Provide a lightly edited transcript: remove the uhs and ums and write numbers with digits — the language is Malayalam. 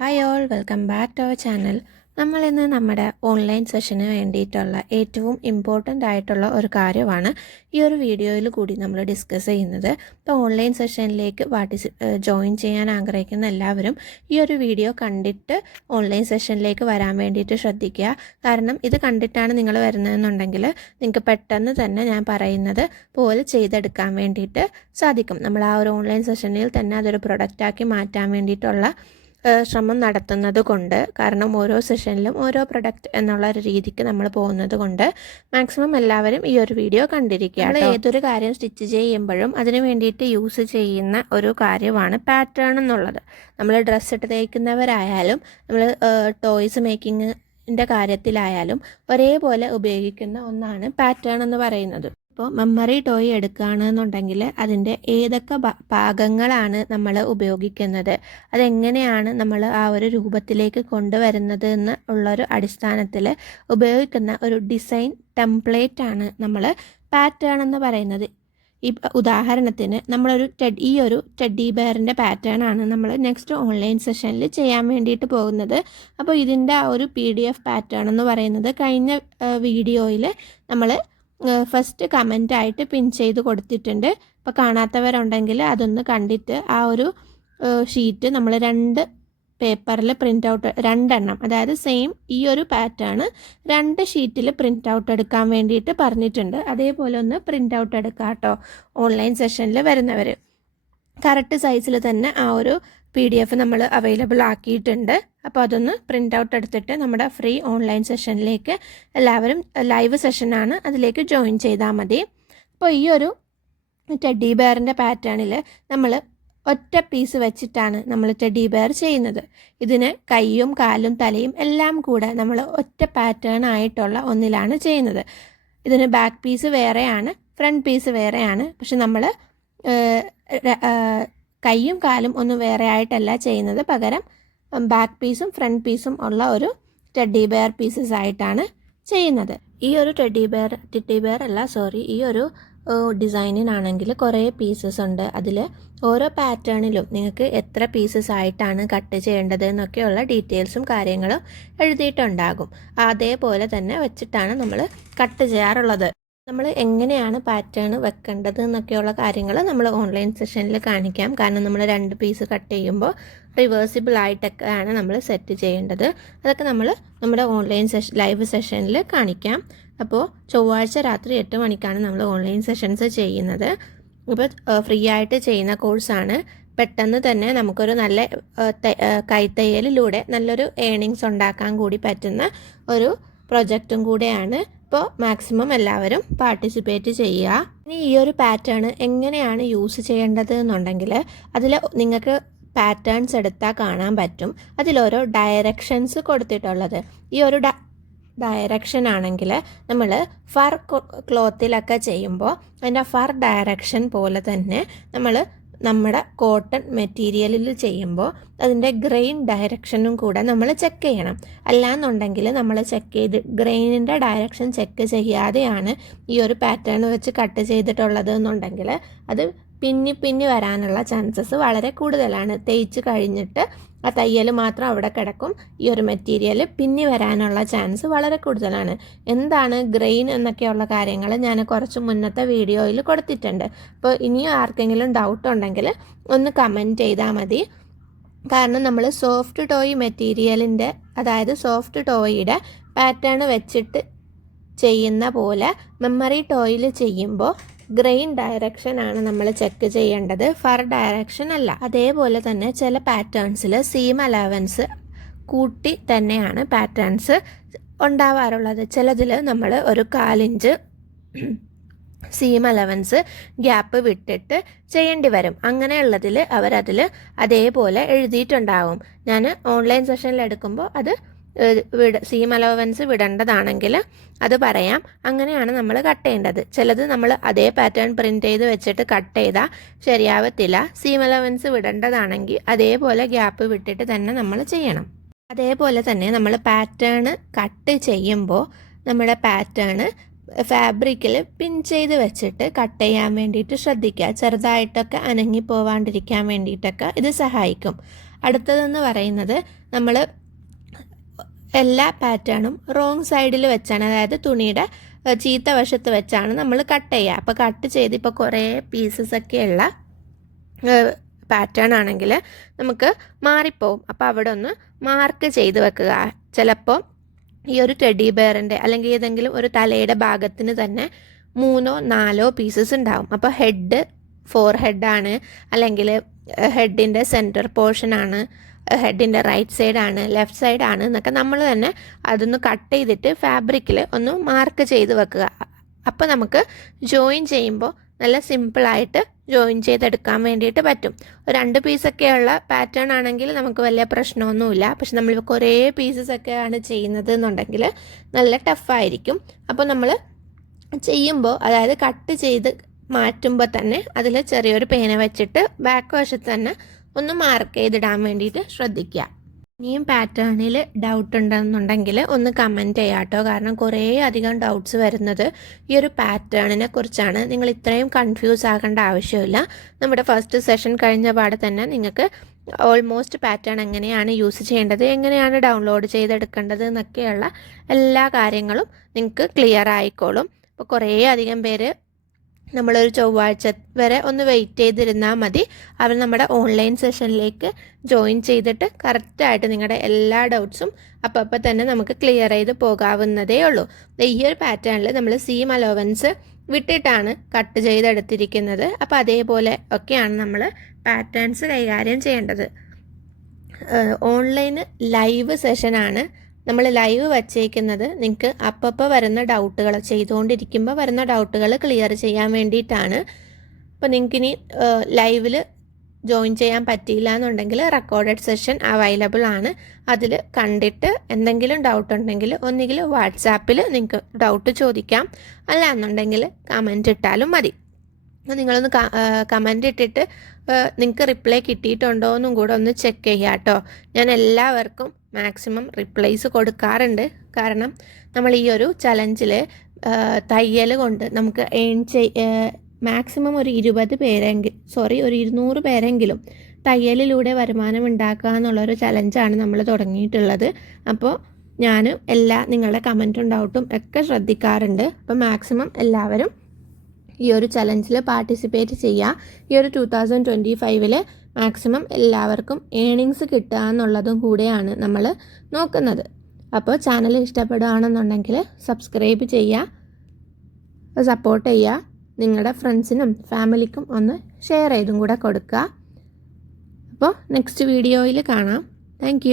Hi all, welcome back to our channel. നമ്മളിന്ന് നമ്മുടെ ഓൺലൈൻ സെഷന് വേണ്ടിയിട്ടുള്ള ഏറ്റവും ഇമ്പോർട്ടൻ്റ് ആയിട്ടുള്ള ഒരു കാര്യമാണ് ഈ ഒരു വീഡിയോയിൽ കൂടി നമ്മൾ ഡിസ്കസ് ചെയ്യുന്നത്. ഇപ്പോൾ ഓൺലൈൻ സെഷനിലേക്ക് ജോയിൻ ചെയ്യാൻ ആഗ്രഹിക്കുന്ന എല്ലാവരും ഈ ഒരു വീഡിയോ കണ്ടിട്ട് ഓൺലൈൻ സെഷനിലേക്ക് വരാൻ വേണ്ടിയിട്ട് ശ്രദ്ധിക്കുക. കാരണം ഇത് കണ്ടിട്ടാണ് നിങ്ങൾ വരുന്നതെന്നുണ്ടെങ്കിൽ നിങ്ങൾക്ക് പെട്ടെന്ന് തന്നെ ഞാൻ പറയുന്നത് പോലെ ചെയ്തെടുക്കാൻ വേണ്ടിയിട്ട് സാധിക്കും. നമ്മൾ ആ ഒരു ഓൺലൈൻ സെഷനിൽ തന്നെ അതൊരു പ്രൊഡക്റ്റാക്കി മാറ്റാൻ വേണ്ടിയിട്ടുള്ള ശ്രമം നടത്തുന്നത് കൊണ്ട്, കാരണം ഓരോ സെഷനിലും ഓരോ പ്രൊഡക്റ്റ് എന്നുള്ള ഒരു രീതിക്ക് നമ്മൾ പോകുന്നത് കൊണ്ട് മാക്സിമം എല്ലാവരും ഈ ഒരു വീഡിയോ കണ്ടിരിക്കുക. നമ്മൾ ഏതൊരു കാര്യം സ്റ്റിച്ച് ചെയ്യുമ്പോഴും അതിന് വേണ്ടിയിട്ട് യൂസ് ചെയ്യുന്ന ഒരു കാര്യമാണ് പാറ്റേൺ എന്നുള്ളത്. നമ്മൾ ഡ്രസ്സ് ഇട്ട് തയ്ക്കുന്നവരായാലും നമ്മൾ ടോയ്സ് മേക്കിങ്ങിൻ്റെ കാര്യത്തിലായാലും ഒരേപോലെ ഉപയോഗിക്കുന്ന ഒന്നാണ് പാറ്റേൺ എന്ന് പറയുന്നത്. ഇപ്പോൾ മെമ്മറി ടോയ് എടുക്കുകയാണെന്നുണ്ടെങ്കിൽ അതിൻ്റെ ഏതൊക്കെ ഭാഗങ്ങളാണ് നമ്മൾ ഉപയോഗിക്കുന്നത്, അതെങ്ങനെയാണ് നമ്മൾ ആ ഒരു രൂപത്തിലേക്ക് കൊണ്ടുവരുന്നത് എന്ന് ഉള്ളൊരു അടിസ്ഥാനത്തിൽ ഉപയോഗിക്കുന്ന ഒരു ഡിസൈൻ ടെംപ്ലേറ്റ് ആണ് നമ്മൾ പാറ്റേൺ എന്ന് പറയുന്നത്. ഈ ഉദാഹരണത്തിന് നമ്മളൊരു ഈ ഒരു ടെഡ്ഡി ബെയറിൻ്റെ പാറ്റേൺ ആണ് നമ്മൾ നെക്സ്റ്റ് ഓൺലൈൻ സെഷനിൽ ചെയ്യാൻ വേണ്ടിയിട്ട് പോകുന്നത്. അപ്പോൾ ഇതിൻ്റെ ആ ഒരു PDF പാറ്റേൺ എന്ന് പറയുന്നത് കഴിഞ്ഞ വീഡിയോയിൽ നമ്മൾ ഫസ്റ്റ് കമൻ്റായിട്ട് പിൻ ചെയ്ത് കൊടുത്തിട്ടുണ്ട്. ഇപ്പോൾ കാണാത്തവരുണ്ടെങ്കിൽ അതൊന്ന് കണ്ടിട്ട് ആ ഒരു ഷീറ്റ് നമ്മൾ 2 പേപ്പറിൽ പ്രിൻ്റ് ഔട്ട് 2 എണ്ണം, അതായത് സെയിം ഈ ഒരു പാറ്റേൺ 2 ഷീറ്റിൽ പ്രിൻ്റ് ഔട്ട് എടുക്കാൻ വേണ്ടിയിട്ട് പറഞ്ഞിട്ടുണ്ട്. അതേപോലെ ഒന്ന് പ്രിൻ്റ് ഔട്ട് എടുക്കാം കേട്ടോ. ഓൺലൈൻ സെഷനിൽ വരുന്നവർ കറക്റ്റ് സൈസിൽ തന്നെ ആ ഒരു PDF നമ്മൾ അവൈലബിൾ ആക്കിയിട്ടുണ്ട്. അപ്പോൾ അതൊന്ന് പ്രിൻ്റ് ഔട്ട് എടുത്തിട്ട് നമ്മുടെ ഫ്രീ ഓൺലൈൻ സെഷനിലേക്ക് എല്ലാവരും, ലൈവ് സെഷനാണ്, അതിലേക്ക് ജോയിൻ ചെയ്താൽ മതി. അപ്പോൾ ഈ ഒരു ടെഡ്ഡി ബെയറിൻ്റെ പാറ്റേണിൽ നമ്മൾ ഒറ്റ പീസ് വെച്ചിട്ടാണ് നമ്മൾ ടെഡ്ഡി ബെയർ ചെയ്യുന്നത്. ഇതിന് കൈയും കാലും തലയും എല്ലാം കൂടെ നമ്മൾ ഒറ്റ പാറ്റേൺ ആയിട്ടുള്ള ഒന്നിലാണ് ചെയ്യുന്നത്. ഇതിന് ബാക്ക് പീസ് വേറെയാണ്, ഫ്രണ്ട് പീസ് വേറെയാണ്. പക്ഷെ നമ്മൾ കൈയും കാലും ഒന്നും വേറെ ആയിട്ടല്ല ചെയ്യുന്നത്, പകരം ബാക്ക് പീസും ഫ്രണ്ട് പീസും ഉള്ള ഒരു ടെഡ്ഡി ബെയർ പീസസ് ആയിട്ടാണ് ചെയ്യുന്നത്. ഈ ഒരു ടെഡ്ഡി ബെയർ അല്ല, ഈ ഒരു ഡിസൈനിനാണെങ്കിൽ കുറേ പീസസ് ഉണ്ട്. അതിൽ ഓരോ പാറ്റേണിലും നിങ്ങൾക്ക് എത്ര പീസസ് ആയിട്ടാണ് കട്ട് ചെയ്യേണ്ടത് എന്നൊക്കെയുള്ള ഡീറ്റെയിൽസും കാര്യങ്ങളും എഴുതിയിട്ടുണ്ടാകും. അതേപോലെ തന്നെ വെച്ചിട്ടാണ് നമ്മൾ കട്ട് ചെയ്യാറുള്ളത്. നമ്മൾ എങ്ങനെയാണ് പാറ്റേൺ വെക്കേണ്ടത് എന്നൊക്കെയുള്ള കാര്യങ്ങൾ നമ്മൾ ഓൺലൈൻ സെഷനിൽ കാണിക്കാം. കാരണം നമ്മൾ 2 പീസ് കട്ട് ചെയ്യുമ്പോൾ റിവേഴ്സിബിൾ ആയിട്ടൊക്കെയാണ് നമ്മൾ സെറ്റ് ചെയ്യേണ്ടത്. അതൊക്കെ നമ്മൾ നമ്മുടെ ഓൺലൈൻ ലൈവ് സെഷനിൽ കാണിക്കാം. അപ്പോൾ ചൊവ്വാഴ്ച രാത്രി 8 മണിക്കാണ് നമ്മൾ ഓൺലൈൻ സെഷൻസ് ചെയ്യുന്നത്. അപ്പോൾ ഫ്രീ ആയിട്ട് ചെയ്യുന്ന കോഴ്സാണ്. പെട്ടെന്ന് തന്നെ നമുക്കൊരു നല്ല കൈത്തയ്യലിലൂടെ നല്ലൊരു ഏണിങ്സ് ഉണ്ടാക്കാൻ കൂടി പറ്റുന്ന ഒരു പ്രൊജക്റ്റും കൂടെയാണ്. അപ്പോൾ മാക്സിമം എല്ലാവരും പാർട്ടിസിപ്പേറ്റ് ചെയ്യുക. ഇനി ഈ ഒരു പാറ്റേൺ എങ്ങനെയാണ് യൂസ് ചെയ്യേണ്ടത് എന്നുണ്ടെങ്കിൽ അതിൽ നിങ്ങൾക്ക് പാറ്റേൺസ് എടുത്താൽ കാണാൻ പറ്റും. അതിലോരോ ഡയറക്ഷൻസ് കൊടുത്തിട്ടുള്ളത്. ഈ ഒരു ഡയറക്ഷൻ ആണെങ്കിൽ നമ്മൾ ഫർ ക്ലോത്തിലൊക്കെ ചെയ്യുമ്പോൾ അതിൻ്റെ ഫർ ഡയറക്ഷൻ പോലെ തന്നെ നമ്മൾ നമ്മുടെ കോട്ടൺ മെറ്റീരിയലിൽ ചെയ്യുമ്പോൾ അതിൻ്റെ ഗ്രെയിൻ ഡയറക്ഷനും കൂടെ നമ്മൾ ചെക്ക് ചെയ്യണം. അല്ലാന്നുണ്ടെങ്കിൽ നമ്മൾ ഗ്രെയിനിൻ്റെ ഡയറക്ഷൻ ചെക്ക് ചെയ്യാതെയാണ് ഈ ഒരു പാറ്റേൺ വെച്ച് കട്ട് ചെയ്തിട്ടുള്ളത് എന്നുണ്ടെങ്കിൽ അത് പിന്നി വരാനുള്ള ചാൻസസ് വളരെ കൂടുതലാണ്. തേച്ച് കഴിഞ്ഞിട്ട് ആ തയ്യൽ മാത്രം അവിടെ കിടക്കും. ഈ ഒരു മെറ്റീരിയൽ പിന്നി വരാനുള്ള ചാൻസ് വളരെ കൂടുതലാണ്. എന്താണ് ഗ്രെയിൻ എന്നൊക്കെയുള്ള കാര്യങ്ങൾ ഞാൻ കുറച്ച് മുന്നത്തെ വീഡിയോയിൽ കൊടുത്തിട്ടുണ്ട്. അപ്പോൾ ഇനിയും ആർക്കെങ്കിലും ഡൗട്ട് ഉണ്ടെങ്കിൽ ഒന്ന് കമൻറ്റ് ചെയ്താൽ മതി. കാരണം നമ്മൾ സോഫ്റ്റ് ടോയ് മെറ്റീരിയലിൻ്റെ, അതായത് സോഫ്റ്റ് ടോയിയുടെ പാറ്റേൺ വെച്ചിട്ട് ചെയ്യുന്ന പോലെ മെമ്മറി ടോയിൽ ചെയ്യുമ്പോൾ ഗ്രെയിൻ ഡയറക്ഷൻ ആണ് നമ്മൾ ചെക്ക് ചെയ്യേണ്ടത്, ഫർ ഡയറക്ഷൻ അല്ല. അതേപോലെ തന്നെ ചില പാറ്റേൺസിൽ സീം അലവൻസ് കൂട്ടി തന്നെയാണ് പാറ്റേൺസ് ഉണ്ടാവാറുള്ളത്. ചിലതിൽ നമ്മൾ ഒരു 1/4 ഇഞ്ച് സീം അലവൻസ് ഗ്യാപ്പ് വിട്ടിട്ട് ചെയ്യേണ്ടി വരും. അങ്ങനെയുള്ളതിൽ അവരതിൽ അതേപോലെ എഴുതിയിട്ടുണ്ടാവും. ഞാൻ ഓൺലൈൻ സെഷനിൽ എടുക്കുമ്പോൾ അത് സീം അലവൻസ് വിടേണ്ടതാണെങ്കിൽ അത് പറയാം. അങ്ങനെയാണ് നമ്മൾ കട്ട് ചെയ്യേണ്ടത്. ചിലത് നമ്മൾ അതേ പാറ്റേൺ പ്രിൻ്റ് ചെയ്ത് വെച്ചിട്ട് കട്ട് ചെയ്താൽ ശരിയാവത്തില്ല. സീം അലവൻസ് വിടേണ്ടതാണെങ്കിൽ അതേപോലെ ഗ്യാപ്പ് വിട്ടിട്ട് തന്നെ നമ്മൾ ചെയ്യണം. അതേപോലെ തന്നെ നമ്മൾ പാറ്റേൺ കട്ട് ചെയ്യുമ്പോൾ നമ്മുടെ പാറ്റേൺ ഫാബ്രിക്കിൽ പിൻ ചെയ്ത് വെച്ചിട്ട് കട്ട് ചെയ്യാൻ വേണ്ടിയിട്ട് ശ്രദ്ധിക്കുക. ചെറുതായിട്ടൊക്കെ അനങ്ങി പോവാണ്ടിരിക്കാൻ വേണ്ടിയിട്ടൊക്കെ ഇത് സഹായിക്കും. അടുത്തതെന്ന് പറയുന്നത് നമ്മൾ എല്ലാ പാറ്റേണും റോങ് സൈഡിൽ വെച്ചാണ്, അതായത് തുണിയുടെ ചീത്ത വശത്ത് വെച്ചാണ് നമ്മൾ കട്ട് ചെയ്യുക. അപ്പോൾ കട്ട് ചെയ്ത് ഇപ്പോൾ കുറേ പീസസൊക്കെയുള്ള പാറ്റേൺ ആണെങ്കിൽ നമുക്ക് മാറിപ്പോവും. അപ്പോൾ അവിടെ ഒന്ന് മാർക്ക് ചെയ്ത് വെക്കുക. ചിലപ്പോൾ ഈ ഒരു ടെഡി ബെയറിൻ്റെ അല്ലെങ്കിൽ ഏതെങ്കിലും ഒരു തലയുടെ ഭാഗത്തിന് തന്നെ 3 or 4 പീസസ് ഉണ്ടാവും. അപ്പോൾ ഹെഡ് 4 ഹെഡാണ്, അല്ലെങ്കിൽ ഹെഡിൻ്റെ സെൻറ്റർ പോർഷനാണ്, ഹെഡിൻ്റെ റൈറ്റ് സൈഡാണ്, ലെഫ്റ്റ് സൈഡാണ് എന്നൊക്കെ നമ്മൾ തന്നെ അതൊന്ന് കട്ട് ചെയ്തിട്ട് ഫാബ്രിക്കിൽ ഒന്ന് മാർക്ക് ചെയ്ത് വെക്കുക. അപ്പോൾ നമുക്ക് ജോയിൻ ചെയ്യുമ്പോൾ നല്ല സിമ്പിളായിട്ട് ജോയിൻ ചെയ്തെടുക്കാൻ വേണ്ടിയിട്ട് പറ്റും. 2 പീസൊക്കെയുള്ള പാറ്റേൺ ആണെങ്കിൽ നമുക്ക് വലിയ പ്രശ്നമൊന്നുമില്ല. പക്ഷെ നമ്മൾ കുറേ പീസസൊക്കെയാണ് ചെയ്യുന്നത് എന്നുണ്ടെങ്കിൽ നല്ല ടഫായിരിക്കും. അപ്പോൾ നമ്മൾ ചെയ്യുമ്പോൾ, അതായത് കട്ട് ചെയ്ത് മാറ്റുമ്പോൾ തന്നെ അതിൽ ചെറിയൊരു പേന വെച്ചിട്ട് ബാക്ക് വശത്ത് തന്നെ ഒന്ന് മാർക്ക് ചെയ്തിടാൻ വേണ്ടിയിട്ട് ശ്രദ്ധിക്കുക. ഇനിയും പാറ്റേണിൽ ഡൗട്ട് ഉണ്ടെന്നുണ്ടെങ്കിൽ ഒന്ന് കമൻറ്റ് ചെയ്യാം കേട്ടോ. കാരണം കുറേ അധികം ഡൗട്ട്സ് വരുന്നത് ഈ ഒരു പാറ്റേണിനെ കുറിച്ചാണ്. നിങ്ങൾ ഇത്രയും കൺഫ്യൂസ് ആകേണ്ട ആവശ്യമില്ല. നമ്മുടെ ഫസ്റ്റ് സെഷൻ കഴിഞ്ഞ പാടെ തന്നെ നിങ്ങൾക്ക് ഓൾമോസ്റ്റ് പാറ്റേൺ എങ്ങനെയാണ് യൂസ് ചെയ്യേണ്ടത്, എങ്ങനെയാണ് ഡൗൺലോഡ് ചെയ്തെടുക്കേണ്ടത് എന്നൊക്കെയുള്ള എല്ലാ കാര്യങ്ങളും നിങ്ങൾക്ക് ക്ലിയർ ആയിക്കോളും. അപ്പോൾ കുറേ അധികം പേര് നമ്മളൊരു ചൊവ്വാഴ്ച വരെ ഒന്ന് വെയിറ്റ് ചെയ്തിരുന്നാൽ മതി. അവർ നമ്മുടെ ഓൺലൈൻ സെഷനിലേക്ക് ജോയിൻ ചെയ്തിട്ട് കറക്റ്റായിട്ട് നിങ്ങളുടെ എല്ലാ ഡൗട്ട്സും അപ്പോൾ തന്നെ നമുക്ക് ക്ലിയർ ചെയ്ത് പോകാവുന്നതേ ഉള്ളൂ. ഈ ഒരു പാറ്റേണിൽ നമ്മൾ സീം അലോവൻസ് വിട്ടിട്ടാണ് കട്ട് ചെയ്തെടുത്തിരിക്കുന്നത്. അപ്പോൾ അതേപോലെ ഒക്കെയാണ് നമ്മൾ പാറ്റേൺസ് കൈകാര്യം ചെയ്യേണ്ടത്. ഓൺലൈൻ ലൈവ് സെഷനാണ് നമ്മൾ ലൈവ് വച്ചേക്കുന്നത്. നിങ്ങൾക്ക് അപ്പോൾ വരുന്ന ഡൗട്ടുകൾ, ചെയ്തുകൊണ്ടിരിക്കുമ്പോൾ വരുന്ന ഡൗട്ടുകൾ ക്ലിയർ ചെയ്യാൻ വേണ്ടിയിട്ടാണ്. അപ്പോൾ നിങ്ങൾക്കിനി ലൈവിൽ ജോയിൻ ചെയ്യാൻ പറ്റിയില്ല എന്നുണ്ടെങ്കിൽ റെക്കോർഡഡ് സെഷൻ അവൈലബിൾ ആണ്. അതിൽ കണ്ടിട്ട് എന്തെങ്കിലും ഡൗട്ട് ഉണ്ടെങ്കിൽ ഒന്നുകിൽ വാട്സാപ്പിൽ നിങ്ങൾക്ക് ഡൗട്ട് ചോദിക്കാം, അല്ല എന്നുണ്ടെങ്കിൽ കമൻറ്റ് ഇട്ടാലും മതി. നിങ്ങളൊന്ന് കമൻ്റ് ഇട്ടിട്ട് നിങ്ങൾക്ക് റിപ്ലൈ കിട്ടിയിട്ടുണ്ടോ എന്നും കൂടെ ഒന്ന് ചെക്ക് ചെയ്യുക കേട്ടോ. ഞാൻ എല്ലാവർക്കും മാക്സിമം റിപ്ലൈസ് കൊടുക്കാറുണ്ട്. കാരണം നമ്മൾ ഈ ഒരു ചലഞ്ചിൽ തയ്യൽ കൊണ്ട് നമുക്ക് മാക്സിമം ഒരു 200 പേരെങ്കിലും തയ്യലിലൂടെ വരുമാനം ഉണ്ടാക്കുക എന്നുള്ളൊരു ചലഞ്ചാണ് നമ്മൾ തുടങ്ങിയിട്ടുള്ളത്. അപ്പോൾ ഞാൻ നിങ്ങളുടെ കമൻറ്റും ഡൗട്ടും ഒക്കെ ശ്രദ്ധിക്കാറുണ്ട്. അപ്പോൾ മാക്സിമം എല്ലാവരും ഈ ഒരു ചലഞ്ചിൽ പാർട്ടിസിപ്പേറ്റ് ചെയ്യുക. ഈ ഒരു 2025 മാക്സിമം എല്ലാവർക്കും ഏണിങ്സ് കിട്ടുക എന്നുള്ളതും കൂടെയാണ് നമ്മൾ നോക്കുന്നത്. അപ്പോൾ ചാനൽ ഇഷ്ടപ്പെടുകയാണെന്നുണ്ടെങ്കിൽ സബ്സ്ക്രൈബ് ചെയ്യുക, സപ്പോർട്ട് ചെയ്യുക. നിങ്ങളുടെ ഫ്രണ്ട്സിനും ഫാമിലിക്കും ഒന്ന് ഷെയർ ചെയ്തും കൂടെ കൊടുക്കുക. അപ്പോൾ നെക്സ്റ്റ് വീഡിയോയിൽ കാണാം. താങ്ക്